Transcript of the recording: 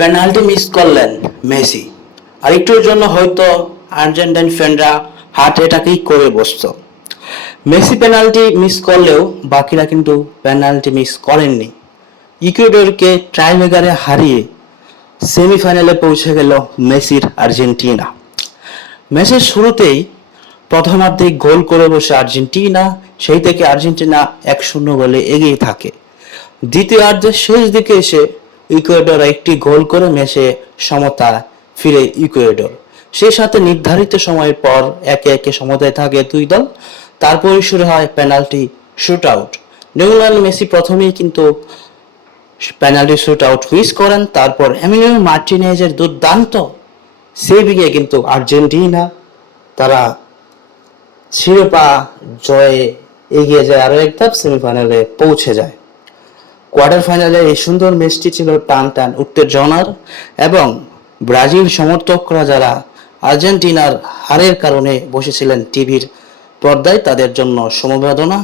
Penalty miss করলেন Messi. আর একটুর জন্য হয়তো আর্জেন্টাইন ফ্যানরা হার্ট অ্যাটাকই করে বসতো। মেসি পেনাল্টি মিস করলেও বাকিরা কিন্তু পেনাল্টি মিস করেননি। ইকুয়েডরকে ট্রাইব্রেকারে হারিয়ে সেমিফাইনালে পৌঁছে গেল মেসির আর্জেন্টিনা। ম্যাচের শুরুতেই প্রথমার্ধে গোল করে বসে আর্জেন্টিনা, সেই থেকে আর্জেন্টিনা 1-0 গোলে এগিয়ে থাকে। দ্বিতীয়ার্ধের শেষ দিকে এসে ইকুয়েডর একটি গোল করে ম্যাচে সমতা ফিরে ইকুয়েডর। সেই সাথে নির্ধারিত সময়ের পর একে একে সমতায় থাকে দুই দল। তারপরে শুরু হয় penalty shoot out. Lionel Messi প্রথমেই কিন্তু পেনাল্টি শুট আউট মিস করেন। তারপর এমিলিয়ানো মার্টিনেজের দুর্দান্ত সেভিংয়ে কিন্তু আর্জেন্টিনা তারা শিরোপা জয়ে এগিয়ে যায়, আরো এক ধাপ সেমিফাইনালে পৌঁছে যায়। কোয়ার্টার ফাইনালে এই সুন্দর ম্যাচটি ছিল টান টান উত্তেজনার, এবং ব্রাজিল সমর্থকরা যারা আর্জেন্টিনার হারের কারণে বসেছিলেন টিভির পর্দায়, তাদের জন্য সমবেদনা।